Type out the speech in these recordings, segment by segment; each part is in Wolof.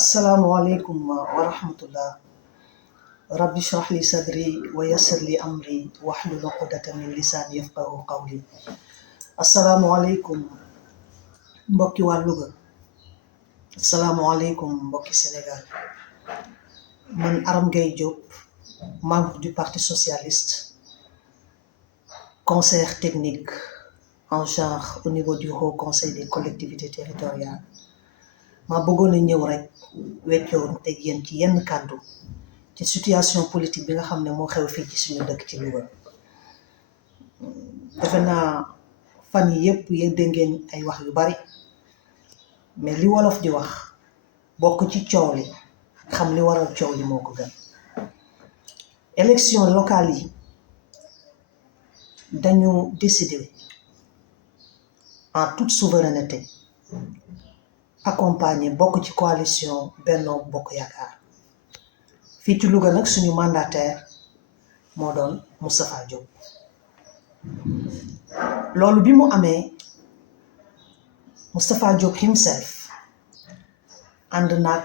السلام عليكم ورحمة الله. رب اشرح لي صدري ويسر لي أمري واحلل عقدة من لساني يفقهوا قولي. السلام عليكم mbokki waa Louga. Assalaamu aleykum mbokki Sénégal. Man Aram Gaye Diop, membre du Parti socialiste, conseiller technique en genre au niveau du Haut Conseil des collectivités territoriales. Ma bëggoon a ñëw rek weccoon teg yéen ci yenn kàddu ci situation politique bi nga xam ne moo xew fii ci suñu dëkk ci Louga. Defe naa fan yi yëpp yéen dégg ngeen ay wax yu bari, mais li wolof di wax bokk ci coow li xam li waral coow li moo ko gën. Élection locale yi dañu décider en toute souveraineté accompagner bokk ci coalition Benno Bokk Yaakaar. Fii ci Louga nag suñu mandataire moo doon Moustapha Diop. Loolu bi mu amee Moustapha Diop himself ànd naag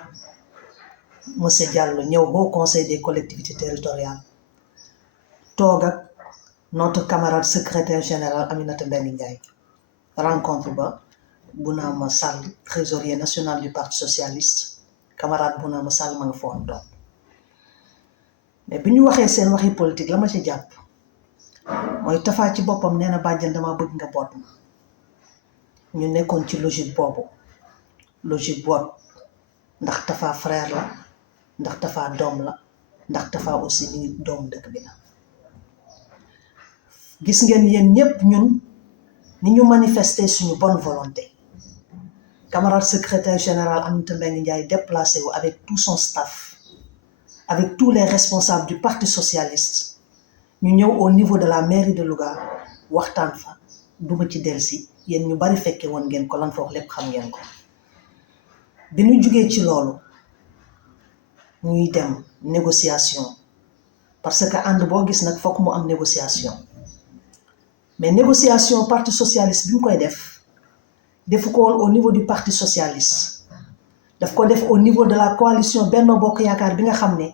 monsieur Diallo ñëw Haut Conseil des collectivités territoriales toog ak notre camarade secrétaire général Aminata Mbengue Ndiaye. Rencontre ba Bounama Sall, trésorier national du Parti socialiste, camarade Bounama Sall ma nga foon toog. Mais bi ñu waxee seen waxi politique la ma ci jàpp mooy Tafa ci boppam nee na bàjjan dama bëgg nga boot ma. Ñu nekkoon ci logique boobu, logique boot ndax Tafa frère la, ndax Tafa doom la, ndax Tafa aussi ni doomu dëkk bi la. Gis ngeen yéen ñëpp ñun ni ñu manifester suñu bonne volonté. Camarade secrétaire général Aminata Mbengue Ndiaye déplacé wu avec tout son staff, avec tous les responsables du Parti socialiste, ñu ñëw au niveau de la mairie de Louga waxtaan fa. Duma ci delsi yéen ñu bari fekke woon ngeen ko lan fa wax lépp xam ngeen ko. Bi ñu jugee ci loolu ñuy dem négociation, parce que ànd boo gis nag fokk mu am négociation. Mais négociation Parti socialiste bi mu koy defu ko woon au niveau du Parti socialiste, daf ko def au niveau de la coalition Benno Bokk Yaakaar bi nga xam ne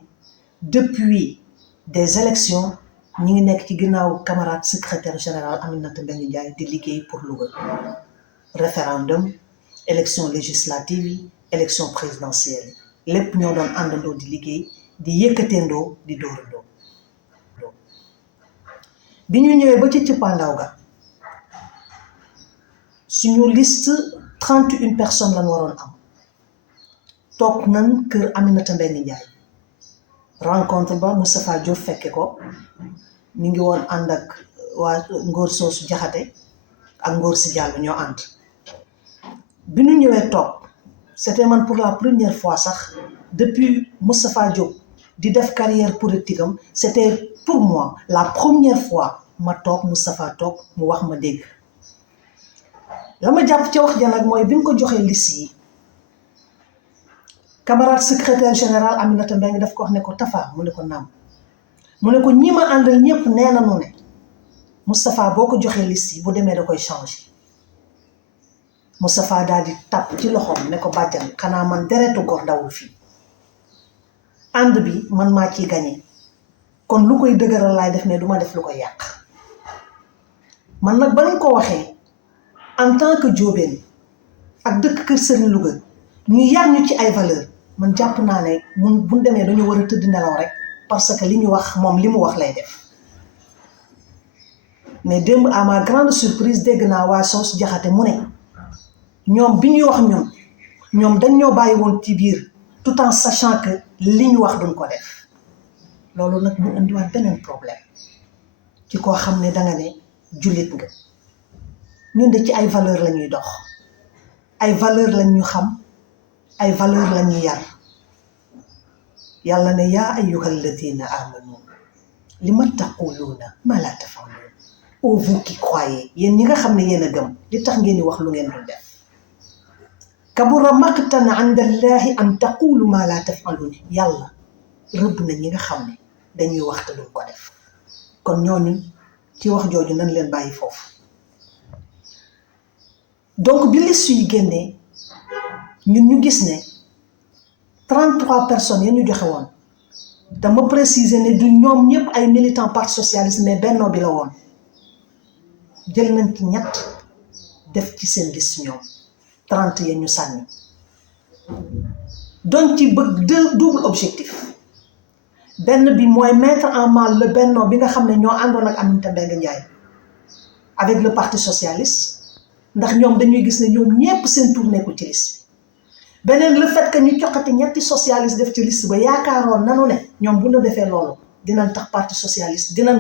depuis des élections ñi ngi nekk ci ginnaaw camarade secrétaire général Aminata Mbengue Ndiaye di liggéey pour Louga. Référendum, élection législative yi, élection présidentielle yi lépp ñoo doon àndandoo di liggéey di yëkkateendoo di dóorandoo. Bi ñu ñëwee ba ci cëppaandaw ga suñu liste 31 personnes lañ waroon am. Toog nan kër Aminata Mbengue Ndiaye. Rencontre ba Moustapha Diop fekke ko mi ngi woon ànd ak waa Ngor Soosu Jaxate ak Ngor Si Diallo ñoo ànd. Bi ñu ñëwee toog c'était man pour la première fois sax depuis Moustapha Diop di def carrière politique am, c'était pour moi la première fois ma toog Moustapha toog mu wax ma dégg. La ma jàpp ca wax ja nag mooy bi nga ko joxee liste yi, camarade secrétaire général Aminata Mbengue daf ko wax ne ko Tafa mu ne ko naam mu ne ko ñi ma àndal ñëpp nee nañu ne Moustapha boo ko joxee liste yi bu demee da koy changer. Moustapha daal di tàpp ci loxoom ne ko bàjjan xanaa man deretu góor dawul fii, ànd bi man maa ciy gagné kon lu koy dëgëral laay def mais duma def lu koy yàq. Man nag ba ñu ko waxee en tant que Diobène ak dëkk kër Serigne Louga ñu yar ñu ci ay valeur, man jàpp naa ne buñ demee dañu war a tëdd nelaw rek parce que li ñu wax moom li mu wax lay def. Mais démb à ma grande surprise dégg naa waa Soos Jaxate mu ne ñoom bi ñuy wax ñoom dañ ñoo bàyyi woon ci biir tout en sachant que li ñu wax duñ ko def. Loolu nag mu indiwaat beneen problème ci koo xam ne danga ne jullit nga. ñun de ci ay valeur la ñuy dox, ay valeur lañ ñu xam, ay valeur la ñuy yar. Yàlla ne yaa ayyuhal ladina amanu lima taquluuna ma la taf'aluun. Ô vous qui croyez, yéen ñi nga xam ne yéen a gëm li tax ngeen di wax lu ngeen dul def. Kabura maqtan inda Allahi an taqulu ma la taf'aluun. Yàlla rëbb na ñi nga xam ne dañuy wax te duñ ko def. Kon ñooñu ci wax jooju nañ leen bàyyi foofu. Donc bi liste yi génnee ñun ñu gis ne 33 personnes yi ñu joxe woon dama préciser ne du ñoom ñëpp ay militants parti socialiste mais Benno bi la woon jël nañ ci ñett def ci seen liste ñoom 30 ya ñu sànni donc ci bëgg double objectif benn bi mooy mettre en mal le Benno bi nga xam ne ñoo àndoon ak Aminata Mbengue Ndiaye avec le parti socialiste ndax ñoom dañuy gis ne ñoom ñëpp seen tour nekkul ci liste bi beneen le fait que ñu coxati ñetti socialiste def ci liste ba yaakaaroon nanu ne ñoom bu ñu defee loolu dinañ tax parti socialiste dinañ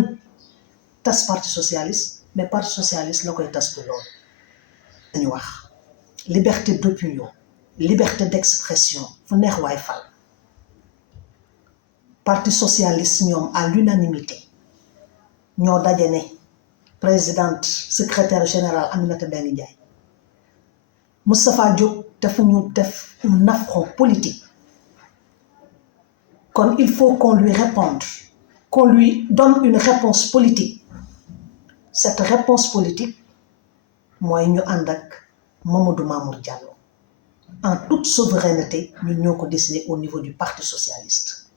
tas parti socialiste mais parti socialiste la koy tas du loolu dañu wax liberté d'opinion liberté d'expression fu neex waay fal parti socialiste ñoom à l'unanimité ñoo daje ne présidente secrétaire général Aminata Mbengue Ndiaye Moustapha Diop dafa ñu def un affront politique kon il faut qu'on lui réponde qu'on lui donne une réponse politique cette réponse politique mooy ñu ànd ak Mamadou Mamour Diallo en toute souveraineté ñun ñoo ko décidé au niveau du parti socialiste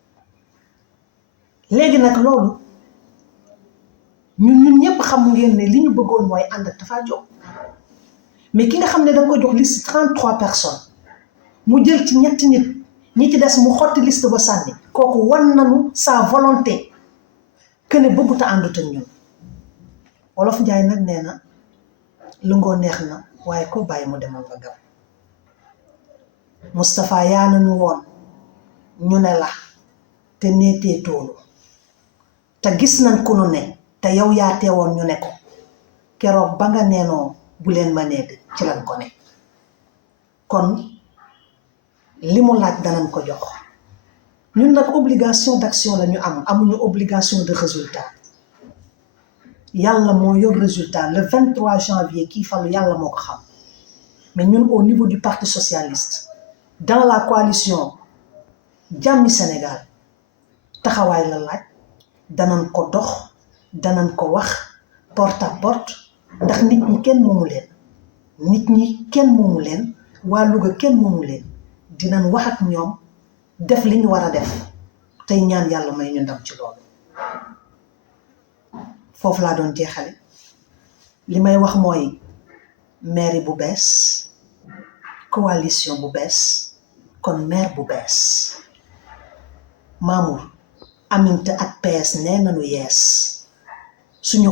léegi nag loolu ñun ñëpp xam ngeen ne li ñu bëggoon mooy ànd ak Tafa Diop mais ki nga xam ne da nga ko jox liste 33 personnes mu jël ci ñetti nit ñi ci des mu xotti liste ba sànni kooku wan nañu sa volonté que ne bëggut a àndut ak ñun Wolof Njaay nag nee na lu ngoo neex na waaye ko bàyyi mu demal nga gam Moustapha yaa nañu woon ñu ne la te neetee toolu te gis nañ ku nu ne te yow yaa teewoon ñu ne ko keroog ba nga neenoo bu leen ma nekk ci lañ ko ne kon li mu laaj danañ ko jox ñun nag obligation d'action la ñu amuñu obligation de résultat yàlla moo yor résultat le 23 janvier kii falu yàlla moo ko xam mais ñun au niveau du parti socialiste dans la coalition Jàmmi Sénégal taxawaay la laaj danañ ko dox danañ ko wax porte à porte ndax nit ñi kenn moomu leen waa Louga kenn moomu leen dinañ wax ak ñoom def li ñu war a def tey ñaan yàlla may ñu ndam ci loolu foofu laa doon jeexale li may wax mooy mairie bu bees coalition bu bees kon maire bu bees Mamour Aminata ak PS nee nañu yees suñu